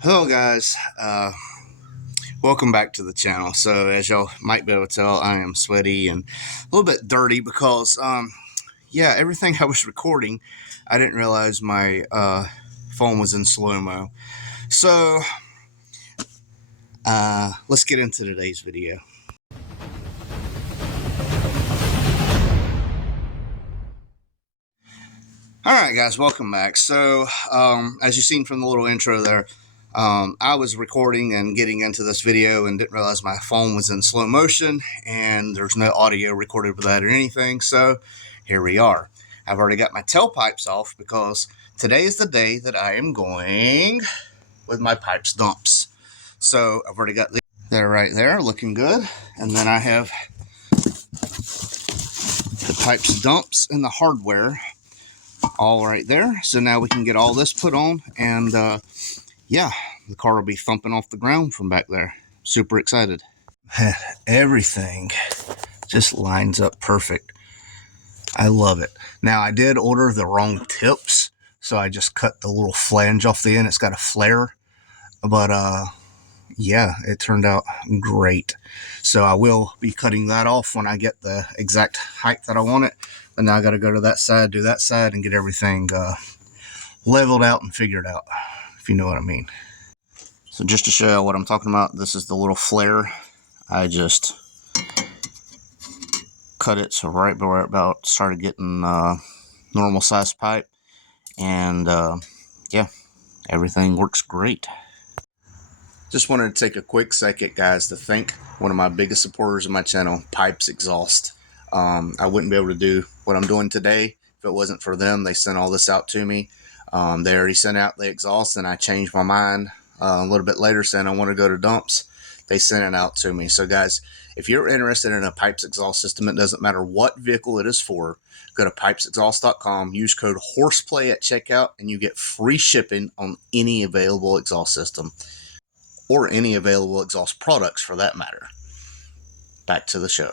Hello guys, welcome back to the channel. So as y'all might be able to tell, I am sweaty and a little bit dirty because yeah, everything I was recording, I didn't realize my phone was in slow-mo. So let's get into today's video. Alright guys, welcome back. So as you've seen from the little intro there, I was recording and getting into this video and didn't realize my phone was in slow motion and there's no audio recorded with that or anything. So here we are. I've already got my tailpipes off because today is the day that I am going with my pipes dumps. So I've already got they're right there looking good. And then I have the pipes dumps and the hardware all right there. So now we can get all this put on and yeah, the car will be thumping off the ground from back there. Super excited. Everything just lines up perfect. I love it. Now, I did order the wrong tips, so I just cut the little flange off the end. It's got a flare, but yeah, it turned out great. So I will be cutting that off when I get the exact height that I want it. But now I got to go to that side, do that side, and get everything leveled out and figured out, if you know what I mean. So just to show you what I'm talking about, this is the little flare. I just cut it so right where it about started getting normal size pipe, and yeah, everything works great. Just wanted to take a quick second, guys, to thank one of my biggest supporters of my channel, Pypes Exhaust. I wouldn't be able to do what I'm doing today if it wasn't for them. They sent all this out to me. They already sent out the exhaust, and I changed my mind a little bit later saying I want to go to dumps. They sent it out to me. So guys, if you're interested in a Pypes exhaust system, it doesn't matter what vehicle it is for, go to pipesexhaust.com, use code horseplay at checkout, and you get free shipping on any available exhaust system or any available exhaust products for that matter. Back to the show.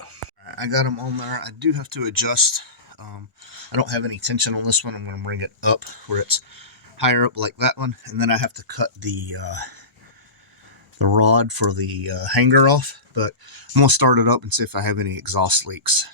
I got them on there. I do have to adjust. I don't have any tension on this one. I'm going to bring it up where it's higher up like that one, and then I have to cut the rod for the hanger off, but I'm going to start it up and see if I have any exhaust leaks.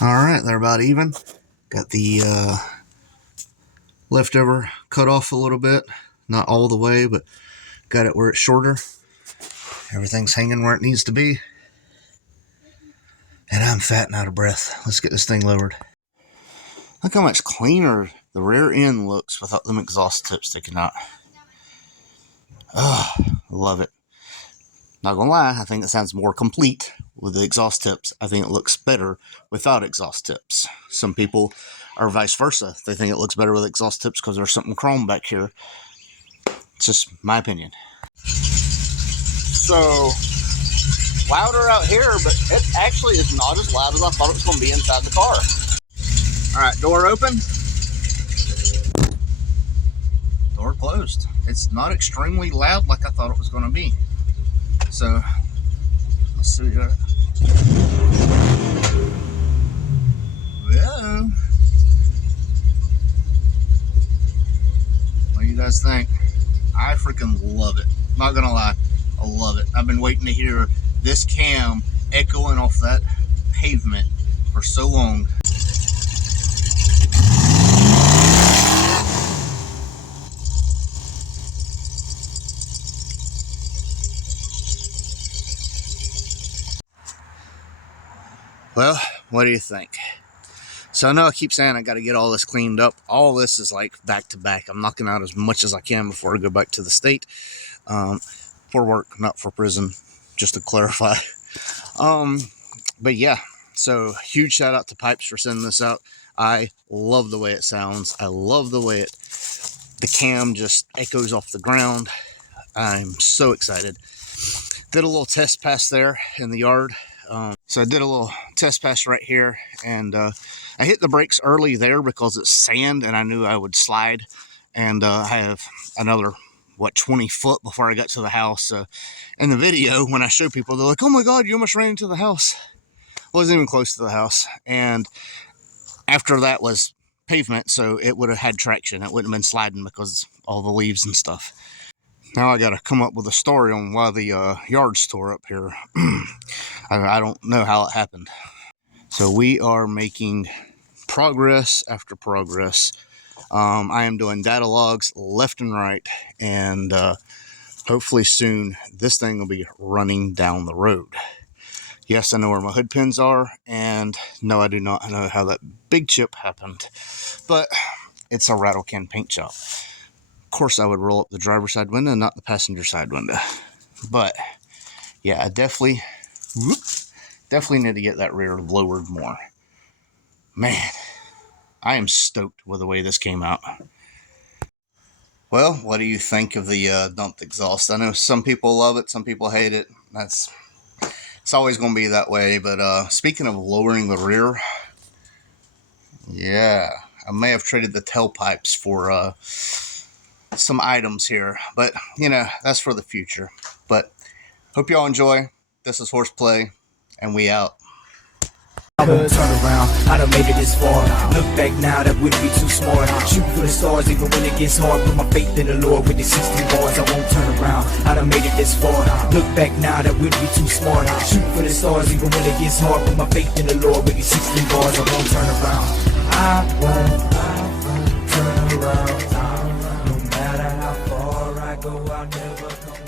Alright, they're about even. Got the leftover cut off a little bit. Not all the way, but got it where it's shorter. Everything's hanging where it needs to be. And I'm fat and out of breath. Let's get this thing lowered. Look how much cleaner the rear end looks without them exhaust tips sticking out. Oh, love it. Not gonna lie, I think it sounds more complete with the exhaust tips. I think it looks better without exhaust tips. Some people are vice versa. They think it looks better with exhaust tips because there's something chrome back here. It's just my opinion. So, louder out here, but it actually is not as loud as I thought it was going to be inside the car. Alright, door open. Door closed. It's not extremely loud like I thought it was going to be. So, let's see that. Whoa. What do you guys think? I freaking love it. Not gonna lie, I love it. I've been waiting to hear this cam echoing off that pavement for so long. Well, what do you think? So I know I keep saying I got to get all this cleaned up. All this is like back to back. I'm knocking out as much as I can before I go back to the state for work, not for prison, just to clarify. But yeah, so huge shout out to Pypes for sending this out. I love the way it sounds. I love the way the cam just echoes off the ground. I'm so excited. Did a little test pass there in the yard. So I did a little test pass right here, and I hit the brakes early there because it's sand and I knew I would slide. And I have another, 20 foot before I got to the house. In the video, when I show people, they're like, oh my God, you almost ran into the house. Wasn't even close to the house. And after that was pavement, so it would have had traction. It wouldn't have been sliding because all the leaves and stuff. Now I got to come up with a story on why the yard's tore up here. I don't know how it happened. So we are making progress after progress. I am doing data logs left and right, and hopefully soon this thing will be running down the road. Yes, I know where my hood pins are, and no, I do not know how that big chip happened, but it's a rattle can paint job. Of course, I would roll up the driver's side window, not the passenger side window. But yeah, I definitely need to get that rear lowered more. Man, I am stoked with the way this came out. Well, what do you think of the dumped exhaust? I know some people love it, some people hate it. It's always going to be that way. But speaking of lowering the rear, yeah, I may have traded the tailpipes for some items here, but you know, that's for the future. But hope y'all enjoy. This is Horseplay, and we out. I won't turn around, I done made it this far. Look back now, that wouldn't be too smart. Shoot for the stars even when it gets hard. Put my faith in the Lord with the 16 bars. I won't turn around, I done made it this far. Look back now, that wouldn't be too smart. Shoot for the stars even when it gets hard. Put my faith in the Lord with the 16 bars. I won't turn around, I won't turn around. No matter how far I go, I'll never come